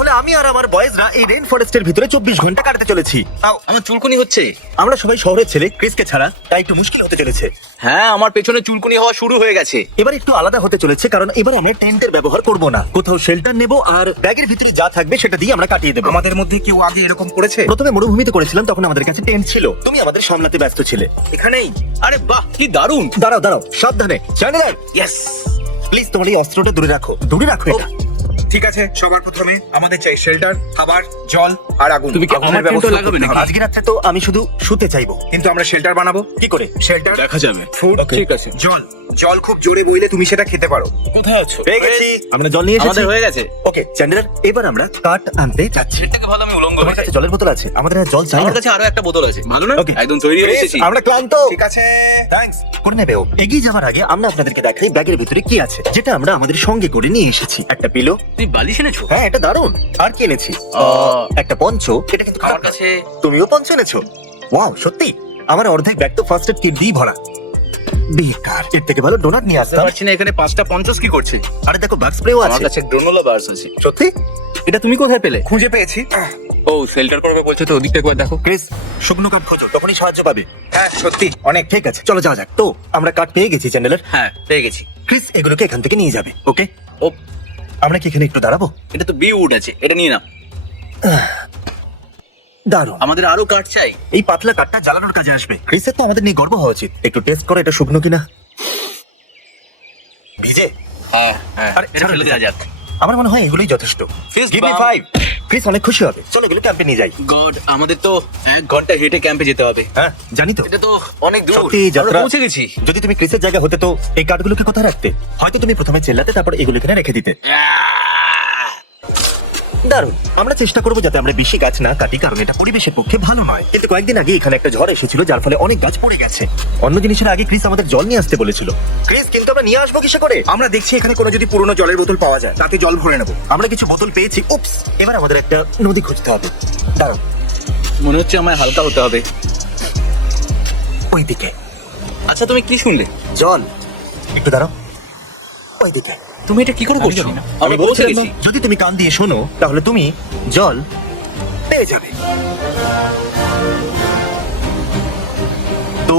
তাহলে আমি আর আমার বয়েজরা এই রেইন ফরেস্টের ভিতরে 24 ঘন্টা কাটাতে চলেছি। আমার চুলকুনি হচ্ছে। আমরা সবাই শহরের ছেলে, ক্রিসকে ছাড়া, তাই একটু মুশকিল হতে চলেছে। হ্যাঁ, আমার পেছনে চুলকুনি হওয়া শুরু হয়ে গেছে। এবার একটু আলাদা হতে চলেছে, কারণ এবার আমরা টেন্টের ব্যবহার করব না। কোথাও শেল্টার নেব আর ব্যাগের ভিতরে যা থাকবে সেটা দিয়ে আমরা কাটিয়ে দেবো। আমাদের মধ্যে কেউ আগে এরকম করেছে? প্রথমে মরুভূমিতে করেছিলাম, তখন আমাদের কাছে টেন্ট ছিল। তুমি আমাদের সামলাতে ব্যস্ত ছিলে। এখানেই? আরে বাহ, কি দারুণ। দাঁড়াও দাঁড়াও, সাবধানে। Chandler, yes. প্লিজ তোমার এই অস্ত্রটা দূরে রাখো, দূরে রাখো এটা। ঠিক আছে, সবার প্রথমে আমাদের চাই শেল্টার, খাবার, জল আর আগুন। তুমি কি আগুনের আমার ব্যবস্থা টেন্টও লাগাবে করতে নাকি? হবে। আজকে রাত্রে তো আমি শুধু শুতে চাইবো। কিন্তু আমরা শেল্টার বানাবো কি করে? শেল্টার, দেখা যাবে। Food, Okay. ঠিক আছে। জল। জল খুব জোরে বইলে তুমি সেটা খেতে পারো। কোথায় আছো? পেয়ে গেছি, আমরা জল নিয়ে এসেছি। আমাদের হয়ে গেছে। ওকে চ্যান্ডেলার, এবার আমরা কাঠ আনতে যাচ্ছি। এর থেকে ভালো আমি উলঙ্গ তোমার হয়ে কাছে যাই। জলের বোতল আছে? আমাদের আর জল চাই আমার না। কাছে আরো একটা বোতল আছে। ভালো না? Okay. একদম তৈরি হয়ে এসেছি। আমরা ক্লান্ত। ঠিক আছে। থ্যাঙ্কস। করে নেবে ও। এগিয়ে যাওয়ার আগে আমরা আপনাদেরকে দেখাই ব্যাগের ভিতরে কি আছে, যেটা আমরা আমাদের সঙ্গে করে নিয়ে এসেছি। একটা পিলো। তুমি বালিশ এনেছো? হ্যাঁ, এটা দারুণ। আর কি এনেছি? একটা পঞ্চ। এটা কিন্তু খারাপ আমার না। কাছে তুমিও পঞ্চ এনেছো? ওয়াও, সত্যি আমার অর্ধেক ব্যাগ তো ফার্স্ট এড কিট দিয়ে ভরা। বেকার, এর থেকে ভালো ডোনাট নিয়ে বুঝতে আসতাম। পারছি না এখানে 5টা 50 কি করছে। আরে দেখো, বাগ স্প্রেও আমার আছে। কাছে গ্রানোলা বার্স আছে। সত্যি? এটা তুমি কোথায় পেলে? খুঁজে পেয়েছি। ও, শেল্টার করবে বলছো তো, ওদিকটা একবার দেখো। ক্রিস, শুকনো কাঠ খোঁজো, তখনই সাহায্য পাবে। হ্যাঁ, সত্যি অনেক। ঠিক আছে, চলো যাওয়া যাক। তো আমরা কাঠ পেয়ে গেছি চ্যান্ডেলার। হ্যাঁ, পেয়ে গেছি। ক্রিস এগুলোকে এখান থেকে নিয়ে যাবে, ওকে? ও, আমরা কি এখানে একটু দাঁড়াবো? এটা তো বিউড আছে, এটা নিয়ে নাও। দারুণ। আমাদের আরো কাঠ চাই। এই পাতলা কাঠটা জ্বালানোর কাজে আসবে। ক্রিসের তো আমাদের নিয়ে গর্ব হওয়া উচিত। একটু টেস্ট করে এটা শুকনো কিনা। ভিজে? হ্যাঁ হ্যাঁ, আরে, এটা ফেলে দেওয়া যাক। আমার মনে হয় এগুলোই যথেষ্ট। Fist Give me bump. 5. Chris অনেক খুশি হবে। চলো এগুলো ক্যাম্পে নিয়ে যাই। গড, আমাদের তো 1 ঘন্টা হেঁটে ক্যাম্পে যেতে হবে। হ্যাঁ, জানি তো। এটা তো অনেক দূর। সত্যি আমরা যাত্রা। পৌঁছে গেছি। যদি তুমি ক্রিসের জায়গা হতে তো এই কাঠগুলোকে কোথায় রাখতে? হয়তো তুমি প্রথমে চেল্লাতে, তারপর এগুলো এখানে রেখে দিতে। দারুণ। আমরা চেষ্টা করবো যাতে আমরা বেশি গাছ না কাটি, কারণ এটা পরিবেশের পক্ষে ভালো নয়। কিন্তু কয়েকদিন আগে এখানে একটা ঝড় এসেছিল, যার ফলে অনেক গাছ পড়ে গেছে। অন্য জিনিসের আগে ক্রিস আমাদের জল নিয়ে আসতে বলেছিল। ক্রিস, কিন্তু আমরা নিয়ে আসবো কিসে করে? আমরা দেখছি এখানে কোনো যদি পুরনো জলের বোতল পাওয়া যায়, তাতে জল ভরে নেবো। আমরা কিছু বোতল পেয়েছি। উপস, এবার আমাদের একটা নদী খুঁজতে হবে। দাঁড়াও, মনে হচ্ছে আমায় হালকা হতে হবে। ওইদিকে আচ্ছা, তুমি কি শুনলে? জল। একটু দাঁড়াও, ওইদিকে। তুমি এটা কি করে করছো? আমি আমরা পৌঁছে বলছিলাম, গেছি। যদি তুমি কান দিয়ে শোনো তাহলে তুমি জল পেয়ে যাবে। তো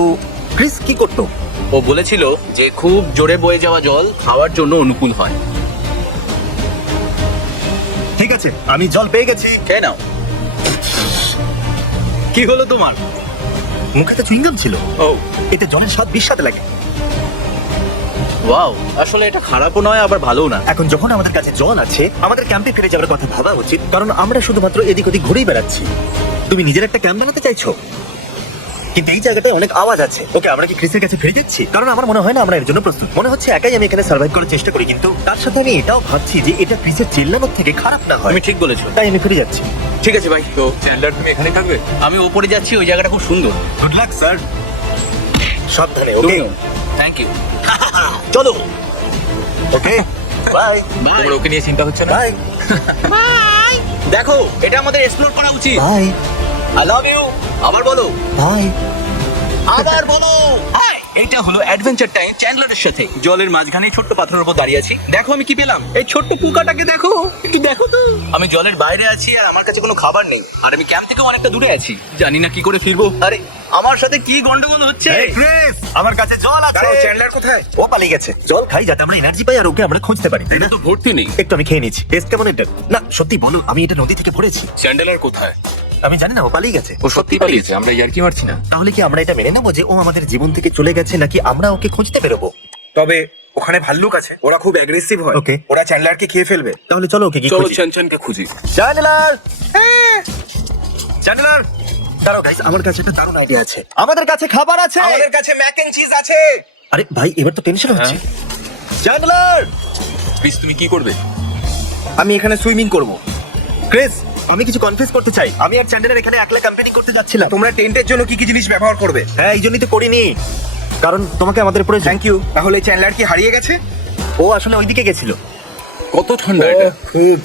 ক্রিস কি করতো? ও বলেছিল যে খুব জোরে বয়ে যাওয়া জল খাওয়ার জন্য অনুকূল হয়। ঠিক আছে, আমি জল পেয়ে গেছি। খেয়ে নাও। কি হলো তোমার? মুখে তো চুইংগাম ছিল। ও এতে জলের স্বাদ বিস্বাদ লাগে। ওয়াও, আসলে এটা খারাপও নয় আবার ভালোও না। এখন যখন আমাদের কাছে জল আছে, আমাদের ক্যাম্পে ফিরে যাওয়ার কথা ভাবা উচিত, কারণ আমরা শুধুমাত্র এদিক ওদিক ঘুরেই বেড়াচ্ছি। তুমি নিজের একটা ক্যাম্প বানাতে চাইছো, কিন্তু এই জায়গাটায় অনেক আওয়াজ আছে। ওকে, আমরা কি ক্রিসের কাছে ফিরে যাচ্ছি? কারণ আমার মনে হয় না আমরা এর জন্য প্রস্তুত। মনে হচ্ছে একাই আমি এখানে সার্ভাইভ করার চেষ্টা করি, কিন্তু তার সাথে আমি এটাও ভাবছি যে এটা ক্রিসের চিল্লানোর থেকে খারাপ না হয়। তুমি ঠিক বলেছো। তাই আমি ফিরে যাচ্ছি। ঠিক আছে ভাই, তো চ্যান্ডলার তুমি এখানেই থাকবে? আমি ওপরে যাচ্ছি, ওই জায়গাটা খুব সুন্দর। Good luck sir. সাবধানে, ওকে? Thank you. চলো। Okay, bye. তোমার ওকে নিয়ে চিন্তা হচ্ছে না? বাই দেখো, এটা আমাদের এক্সপ্লোর করা উচিত। Bye I love you. আবার বলো। বাই। আবার বলো। হাই, এটা হলো অ্যাডভেঞ্চার টাইম চ্যান্ডলারের সাথে। জলের মাঝখানে ছোট্ট পাথরের উপর দাঁড়িয়ে আছি। দেখো আমি কি পেলাম। এই ছোট্ট পোকাটাকে দেখো, একটু দেখো তো। আমি জলের বাইরে আছি আর আমার কাছে কোনো খাবার নেই, আর আমি ক্যাম্প থেকেও অনেকটা দূরে আছি। জানি না কি করে ফিরবো। আরে, আমার সাথে কি গন্ডগোল হচ্ছে? এই ক্রিস, আমার কাছে জল আছে। দাঁড়াও, চ্যান্ডলার কোথায়? ও পালিয়ে গেছে। জল খাই যাতে আমরা এনার্জি পাই আর ওকে আমরা খুঁজতে পারি, তাই না? তো ভর্তি নেই। একটু আমি খেয়ে নিচ্ছি। টেস্ট কেমন এটা? না সত্যি বলো, আমি এটা নদী থেকে ভরেছি। চ্যান্ডলার কোথায়? আমি জানি না, ও পালিয়ে গেছে। ও সত্যি পালিয়েছে, আমরা ইয়ার্কি মারছি না। তাহলে কি আমরা এটা মেনে নেবো যে ও আমাদের জীবন থেকে চলে গেছে, নাকি আমরা ওকে খুঁজতে বেরোবো? তবে ওখানে ভাল্লুক আছে, ওরা খুব অ্যাগ্রেসিভ হয়। Okay. ওরা চ্যান্ডলারকে খেয়ে ফেলবে। তাহলে চলো ওকে গিয়ে চলো খুঁজি। চ্যানচ্যানকে খুঁজি। চ্যান্ডলার, চ্যান্ডলার, দাঁড়াও গাইস, আমার কাছে একটা দারুণ আইডিয়া আছে। আমাদের কাছে খাবার আছে। আমাদের কাছে ম্যাক এন্ড চিজ আছে। আরে ভাই, এবার তো টেনশন হচ্ছে। চ্যান্ডলার, প্লিজ, তুমি কি করবে? আমি এখানে সুইমিং করব। ক্রিস, আমি কিছু কনফিউজ করতে চাই। আমি আর চ্যান্ডলার এখানে একলা কোম্পানি করতে যাচ্ছিলাম। তোমরা টেন্টের জন্য কি কি জিনিস ব্যবহার করবে? হ্যাঁ, এই জন্যই তো করিনি, কারণ তোমাকে আমাদের প্রয়োজন। Thank you. তাহলে চ্যান্ডলার কি হারিয়ে গেছে? ও আসলে ওইদিকে গেছিল। কত ঠান্ডা এটা। খুব।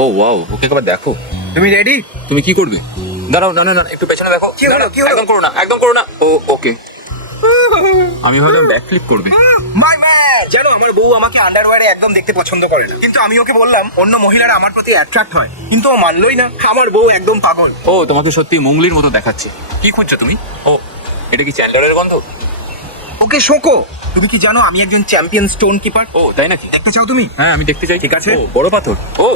ও ওয়াও, ওকে একবার দেখো। তুমি রেডি? তুমি কি করবে? দাঁড়াও, না না না, একটু পেছনে দেখো। কি হলো, না, না, কি হলো? একদম করো না, একদম করো না। ও ওকে। আমি ভাবলাম ব্যাক ফ্লিপ করবে। মাই ম্যান। জানো আমার বউ আমাকে আন্ডারওয়্যারে একদম দেখতে পছন্দ করে না, কিন্তু আমি ওকে বললাম অন্য মহিলারা আমার প্রতি অ্যাট্রাক্ট হয়, কিন্তু ও মানলই না। আমার বউ একদম পাগল। ও তোমাকে সত্যি মুংলির মতো দেখাচ্ছে। কি খুঁজছো তুমি? ও এটা কি চ্যান্ডলারের গন্ধ? ওকে শোকো, তুমি কি জানো আমি একজন চ্যাম্পিয়ন স্টোন কিপার? ও তাই নাকি? একটা চাও তুমি? হ্যাঁ আমি দেখতে চাই। ঠিক আছে। ও বড় পাথর। ও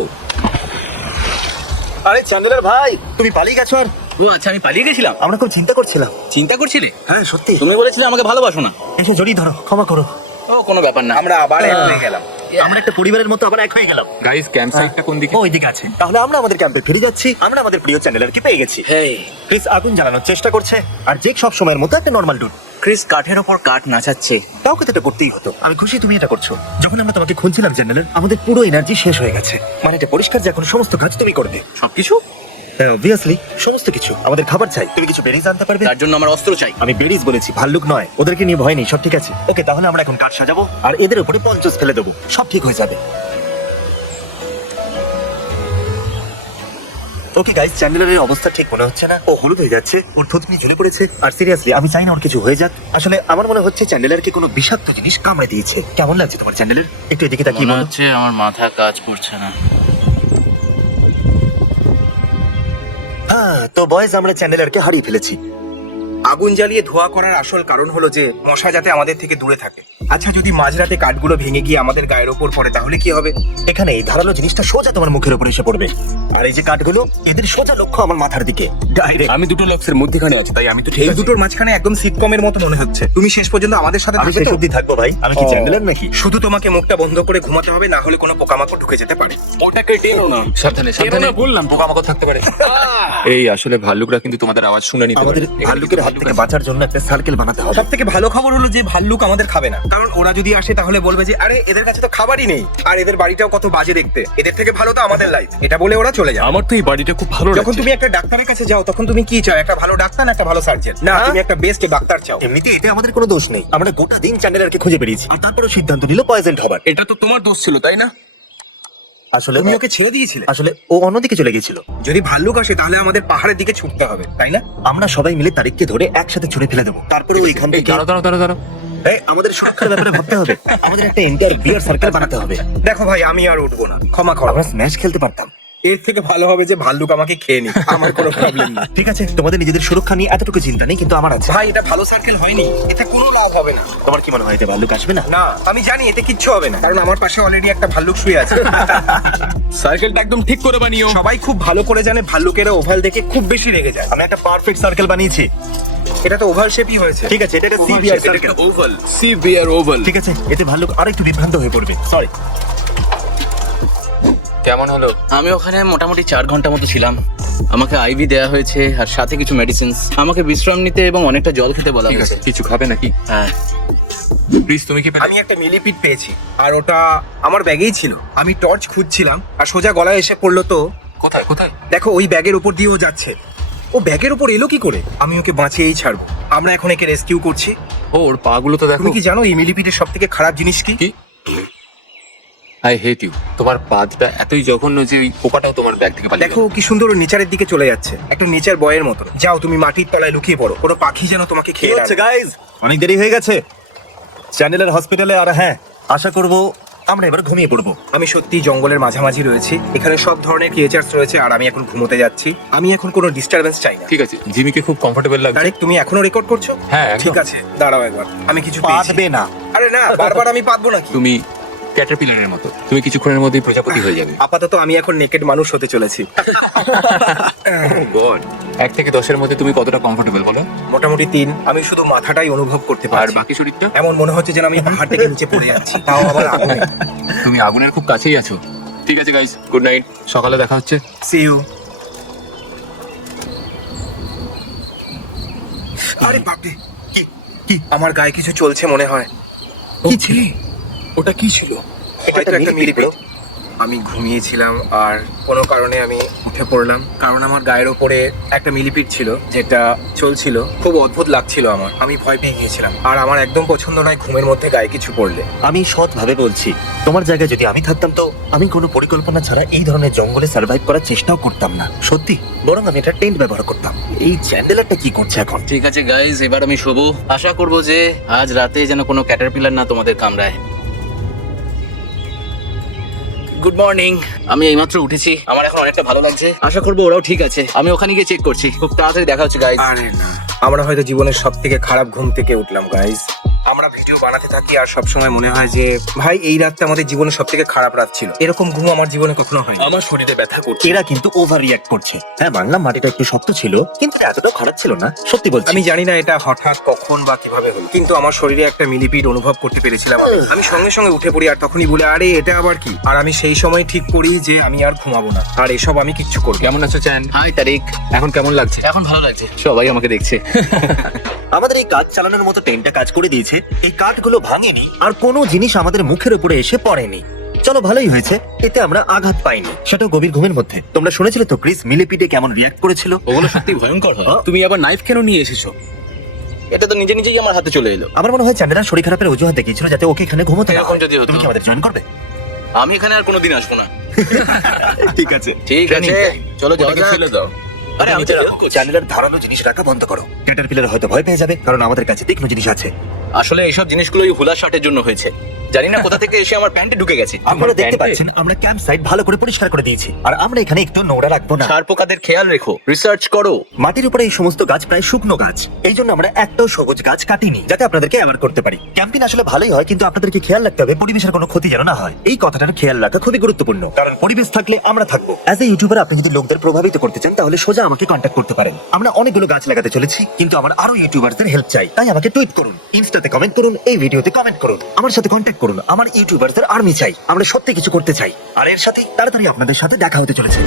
আরে চ্যান্ডেলার ভাই, তুমি পালিয়ে গেছো আর ও আচ্ছা, আমি পালিয়ে গেছিলাম। আমরা খুব চিন্তা করছিলাম। চিন্তা করছিলে? হ্যাঁ সত্যি। তুমি বলেছিলে আমাকে ভালোবাসো না। এসে জড়িয়ে ধরো, ক্ষমা করো। ও কোনো ব্যাপার না। আমরা আবার এক হয়ে গেলাম। আমরা একটা পরিবারের মতো আবার এক হয়ে গেলাম। গাইস ক্যাম্প সাইটটা কোন দিকে? ও ওইদিকে আছে। তাহলে আমরা আমাদের ক্যাম্পে ফিরে যাচ্ছি। আমরা আমাদের প্রিয় চ্যান্ডেলারকে পেয়ে গেছি। হেই, ক্রিস আগুন জ্বালানোর চেষ্টা করছে, আর জেক সব সময়ের মতো একটা নর্মাল ডুড। ক্রিস কাঠের ওপর কাঠ নাচাচ্ছে। তাও তো এটা করতেই হতো। আমি খুশি তুমি এটা করছো। যখন আমরা তোমাকে খুঁজছিলাম চ্যান্ডেলার, আমাদের পুরো এনার্জি শেষ হয়ে গেছে। মানে এটা পরিষ্কার যে এখন সমস্ত কাজ তুমি করবে। সবকিছু? হ্যাঁ অবভিয়াসলি, সমস্ত কিছু। আমাদের খাবার চাই, তুমি কিছু বেরিজ আনতে পারবে? তার জন্য আমার অস্ত্র চাই। আমি বেরিজ বলেছি, ভাল্লুক নয়। ওদেরকে নিয়ে ভয় নেই, সব ঠিক আছে। ওকে, তাহলে আমরা এখন কাঠ সাজাবো আর এদের উপরে পঞ্চস ফেলে দেবো, সব ঠিক হয়ে যাবে। ওকে গাইস, চ্যান্ডেলারের অবস্থা ঠিক মনে হচ্ছে না। ও হলুদ হয়ে যাচ্ছে, ওর থুতনি ঝুলে পড়েছে। আর সিরিয়াসলি আমি চাই না ওর কিছু হয়ে যাক। আসলে আমার মনে হচ্ছে চ্যান্ডেলারকে কোনো বিষাক্ত জিনিস কামড়ে দিয়েছে। কেমন লাগছে তোমার চ্যান্ডেলার? একটু এদিকে তাকিয়ে বলো। আমার মাথা কাজ করছে না। হ্যাঁ, তো বয়েজ আমরা চ্যান্ডেলারকে হারিয়ে ফেলেছি। আগুন জ্বালিয়ে ধোয়া করার আসল কারণ হলো যে মশা যাতে আমাদের থেকে দূরে থাকে। আচ্ছা, যদি মাঝরাতে কাঠগুলো ভেঙে গিয়ে আমাদের গায়ের ওপর পড়ে তাহলে কি হবে? এখানে এই ধারালো জিনিসটা সোজা তোমার মুখের উপর এসে পড়বে। আর এই যে কাঠগুলো, এদের সোজা লক্ষ্য আমার মাথার দিকে, ডাইরেক্ট। আমি দুটো লক্সের মধ্যখানে আছি, তাই আমি তো ঠিক এই আছি। দুটোর মাঝখানে একদম সিটকমের মতো মনে হচ্ছে। তুমি শেষ পর্যন্ত আমাদের সাথে আমি থাকবে শেষ তো? অব্দি থাকবো ভাই। আমি কি ও। চ্যান্ডেলার নাকি? শুধু তোমাকে মুখটা বন্ধ করে ঘুমাতে হবে, না হলে কোনো পোকামাকড় ঢুকে যেতে পারে। ওটাকে টেনো না। সাবধানে সাবধানে। বললাম পোকামাকড় থাকতে পারে। এই আসলে ভাল্লুকরা কিন্তু তোমাদের আওয়াজ শুনে নিতে পারে। আমাদের ভাল্লুকের হাত থেকে বাঁচার জন্য একটা সার্কেল বানাতে হবে। সব থেকে ভালো খবর হলো যে ভাল্লুক আমাদের খাবে না, কারণ ওরা যদি আসে তাহলে বলবে যে আরে এদের কাছে তো খাবারই নেই, আর এদের বাড়িটাও কত বাজে দেখতে, এদের থেকে ভালো তো আমাদের লাইফ, এটা বলে ওরা চলে যায়। আমার তো এই বাড়িটা খুব ভালো যখন লাগছে। তুমি একটা ডাক্তারের কাছে যাও তখন তুমি কি চাও? একটা ভালো ডাক্তার না একটা ভালো সার্জন? না, হ্যাঁ? তুমি একটা বেস্ট ডাক্তার চাও। এমনিতে এতে আমাদের কোনো দোষ নেই। আমরা গোটা দিন চ্যান্ডেলারকে খুঁজে বেরিয়েছি, আর তারপরে সিদ্ধান্ত নিল পয়জেন্ট হবার। এটা তো তোমার দোষ ছিল, তাই না? আসলে তুমি ওকে ছেড়ে দিয়েছিলে। আসলে ও অন্যদিকে চলে গেছিল। যদি ভাল্লুক আসে তাহলে আমাদের পাহাড়ের দিকে ছুটতে হবে, তাই না? আমরা সবাই মিলে তারিখকে ধরে একসাথে ছুড়ে ফেলে দেবো। তারপরে ওইখান এই থেকে দাঁড়াও। এই, আমাদের সুরক্ষার ব্যাপারে ভাবতে হবে। আমাদের একটা এন্টার বিয়ার সার্কেল বানাতে হবে। দেখো ভাই, আমি আর উঠবো না, ক্ষমা করো। আমরা স্ম্যাশ খেলতে পারতাম। এর থেকে ভালো হবে যে ভাল্লুক আমাকে খেয়ে নি, আমার কোনো প্রবলেম নেই। ঠিক আছে, তোমাদের নিজেদের সুরক্ষা নিয়ে এতটুকু চিন্তা নেই, কিন্তু আমার আছে। ভাই, এটা ভালো সার্কেল হয়নি, এতে কোনো লাভ হবে না। তোমার কি মনে হয় এতে ভাল্লুক আসবে না? না, আমি জানি এতে কিচ্ছু হবে না, কারণ আমার পাশে অলরেডি একটা ভাল্লুক শুয়ে আছে। সার্কেলটা একদম ঠিক করে বানিও। সবাই খুব ভালো করে জানে ভাল্লুকেরা ওভাল দেখে খুব বেশি রেগে যায়। আমি একটা পারফেক্ট সার্কেল বানিয়েছি। এটা তো ওভাল শেপই হয়েছে। ঠিক আছে, এটা একটা CBR circle. Oval, CBR oval. ঠিক আছে, এতে ভাল্লুক আরেকটু বিভ্রান্ত হয়ে পড়বে। সরি। কেমন হলো? আমি ওখানে মোটামুটি 4 ঘন্টা মতো ছিলাম। আমাকে আইভি দেয়া হয়েছে আর সাথে কিছু মেডিসিনস। আমাকে বিশ্রাম নিতে এবং অনেকটা জল খেতে বলা হয়েছে। কিছু খাবে নাকি? হ্যাঁ। প্লিজ, তুমি কি আমি একটা মিলিপিট পেয়েছি, আর ওটা আমার ব্যাগেই ছিল। আমি টর্চ খুঁজছিলাম আর সোজা গলায় এসে পড়লো। তো কোথায়? দেখো, ওই ব্যাগের উপর দিয়েও যাচ্ছে। ও ব্যাগের উপর এলো কি করে? আমি ওকে বাঁচিয়েই ছাড়বো। আমরা এখন একে রেস্কিউ করছি। ও, ওর পা গুলো তো দেখো। তুমি কি জানো এই মিলিপিটের সব থেকে খারাপ জিনিস কি? কি? I hate you. তোমার পাদটা এতই জঘন্য যে ওই পোকাটাও তোমার ব্যাগ থেকে পালিয়ে দেখো কি সুন্দর, ও নেচারের দিকে চলে যাচ্ছে, একটা নেচার বয়ের মতো। যাও, তুমি মাটির তলায় লুকিয়ে পড়ো, কোনো পাখি যেন তোমাকে কি খেয়ে হচ্ছে নেয়। গাইজ? অনেক দেরি হয়ে গেছে চ্যান্ডেলার হসপিটালে। আর হ্যাঁ, আশা করব আমরা এবার ঘুমিয়ে পড়বো। আমি সত্যি জঙ্গলের মাঝামাঝি রয়েছি, এখানে সব ধরনের ক্রিয়েচার্স রয়েছে, আর আমি এখন ঘুমোতে যাচ্ছি। আমি এখন কোনো ডিস্টারবেন্স চাই না। ঠিক আছে, জিমিকে খুব কমফোর্টেবল লাগছে। তারিক, তুমি এখনো রেকর্ড করছো? হ্যাঁ, একদম। ঠিক আছে, দাঁড়াও একবার, আমি কিছু পেয়েছি। পারবে না। আরে না, বারবার আমি পাতবো নাকি? তুমি ক্যাটারপিলারের মতো, তুমি কিছুক্ষণের মধ্যেই প্রজাপতি হয়ে যাবে। আপাতত আমি এখন নেকেড মানুষ হতে চলেছি। গড, 1 থেকে 10-এর মধ্যে তুমি কতটা কমফোর্টেবল বলো? মোটামুটি 3। আমি শুধু মাথাটাই অনুভব করতে আর পারছি। বাকি শরীরটা? এমন মনে হচ্ছে যেন আমি পাহাড় থেকে নিচে পড়ে যাচ্ছি, তাও আবার আগুনে। তুমি আগুনের খুব কাছেই আছো। ঠিক আছে গাইস, গুড নাইট, সকালে দেখা হচ্ছে। See you. আরে বাপরে, কি কি আমার গায়ে কিছু চলছে মনে হয়। কি ছিল? ওটা কি ছিল? হয়তো একটা মিলিপিট। আমি ঘুমিয়েছিলাম আর কোনো কারণে আমি উঠে পড়লাম, কারণ আমার গায়ের ওপরে একটা মিলিপিট ছিল যেটা চলছিল। খুব অদ্ভুত লাগছিল আমার, আমি ভয় পেয়ে গিয়েছিলাম। আর আমার একদম পছন্দ নয় ঘুমের মধ্যে গায়ে কিছু পড়লে। আমি সৎভাবে বলছি, তোমার জায়গায় যদি আমি থাকতাম তো আমি কোনো পরিকল্পনা ছাড়া এই ধরনের জঙ্গলে সার্ভাইভ করার চেষ্টাও করতাম না, সত্যি। বরং আমি এটা টেন্ট ব্যবহার করতাম। এই চ্যান্ডেলারটা কি করছে এখন? ঠিক আছে গাইজ, এবার আমি শোবো। আশা করবো যে আজ রাতে যেন কোনো ক্যাটারপিলার না তোমাদের কামড়ায়। Good morning. আমি এইমাত্র উঠেছি, আমার এখন অনেকটা ভালো লাগছে। আশা করবো ওরাও ঠিক আছে। আমি ওখানে গিয়ে চেক করছি। খুব তাড়াতাড়ি দেখা হচ্ছে গাইজ। আরে না, আমরা হয়তো জীবনের সব থেকে খারাপ ঘুম থেকে উঠলাম গাইজ। আমরা ভিডিও বানাতে থাকি আর সবসময় মনে হয় যে ভাই এই রাতটা আমাদের জীবনের সব থেকে খারাপ রাত ছিল। এরকম ঘুম আমার জীবনে কখনো হয়নি। আমার শরীরে ব্যথা করছে। এরা কিন্তু ওভার রিয়াক্ট করছে। হ্যাঁ মানলাম মাটিটা একটু শক্ত ছিল, কিন্তু এতটাও খারাপ ছিল না, সত্যি বলছি। আমি জানি না এটা হঠাৎ কখন বা কিভাবে হলো, কিন্তু আমার শরীরে একটা মিলিপিড অনুভব করতে পেরেছিলাম। আমি সঙ্গে সঙ্গে উঠে পড়ি আর তখনই বলে আরে এটা আবার কি। আর আমি সেই সময় ঠিক করি যে আমি আর ঘুমাবো না, আর এসব আমি কিচ্ছু করবো। কেমন আছো চ্যান? হাই তারিক। এখন কেমন লাগছে? এখন ভালো লাগছে, সবাই আমাকে দেখছে। আমাদের এই কাজ চালানোর মতো টেন্টটা কাজ করে দিয়েছে। এই কাঠগুলো ভাঙেনি আর কোনো জিনিস আমাদের মুখের উপরে এসে পড়েনি। চলো ভালোই হয়েছে, এতে আমরা আঘাত পাইনি, সেটাও গভীর ঘুমের মধ্যে। তোমরা শুনেছিলে তো ক্রিস মিলিপিডে কেমন রিয়াক্ট করেছিল? ওগুলো সত্যি ভয়ঙ্কর হয়। তুমি আবার নাইফ কেন নিয়ে এসেছো? এটা তো নিজে নিজেই আমার হাতে চলে এলো। আমার মনে হয় চ্যান্ডেলার শরীর খারাপের অজুহাত দেখিয়েছিল যাতে ওকে এখানে ঘুমোতে না এরকম হয়। যদি হতো। তুমি কি আমাদের জয়েন করবে? আমি এখানে আর কোনোদিন আসবো না। ঠিক আছে। ঠিক আছে, চলো যাওয়া ওটাকে যাক। ফেলে দাও। আরে আমি তো joke করছি। চ্যান্ডেলার ধারালো জিনিস রাখা বন্ধ করো। ক্যাটারপিলার হয়তো ভয় পেয়ে যাবে, কারণ আমাদের কাছে তীক্ষ্ণ জিনিস আছে। আসলে এইসব জিনিসগুলো ওই হুলা শার্টের জন্য হয়েছে। জানি না কোথা থেকে এসে আমার প্যান্টে ঢুকে গেছে। আপনারা দেখতে প্যান্টে? পাচ্ছেন আমরা ক্যাম্প সাইট ভালো করে পরিষ্কার করে দিয়েছি, আর আমরা এখানে একটু নোংরা রাখবো না। সার পোকাদের খেয়াল রেখো, রিসার্চ করো। মাটির উপরে এই সমস্ত গাছ প্রায় শুকনো গাছ, এই জন্য আমরা একটাও সবুজ গাছ কাটিনি, যাতে আপনাদেরকে অ্যাওয়ার করতে পারি। ক্যাম্পিং আসলে ভালোই হয়, কিন্তু আপনাদেরকে খেয়াল রাখতে হবে পরিবেশের কোনো ক্ষতি যেন না হয়। এই কথাটার খেয়াল রাখা খুবই গুরুত্বপূর্ণ, কারণ পরিবেশ থাকলে আমরা থাকবো। অ্যাজ এ ইউটিউবার আপনি যদি লোকদের প্রভাবিত করতে চান তাহলে সোজা আমাকে কন্ট্যাক্ট করতে পারেন। আমরা অনেকগুলো গাছ লাগাতে চলেছি, কিন্তু আমার আরো ইউটিউবারদের হেল্প চাই। তাই আমাকে টুইট করুন, ইনস্টাতে কমেন্ট করুন, এই ভিডিওতে কমেন্ট করুন, আমার সাথে কন্ট্যাক্ট করুন। আমার ইউটিউবারদের আর্মি চাই, আমরা সত্যি কিছু করতে চাই। আর এর সাথে তাড়াতাড়ি আপনাদের সাথে দেখা হতে চলেছে।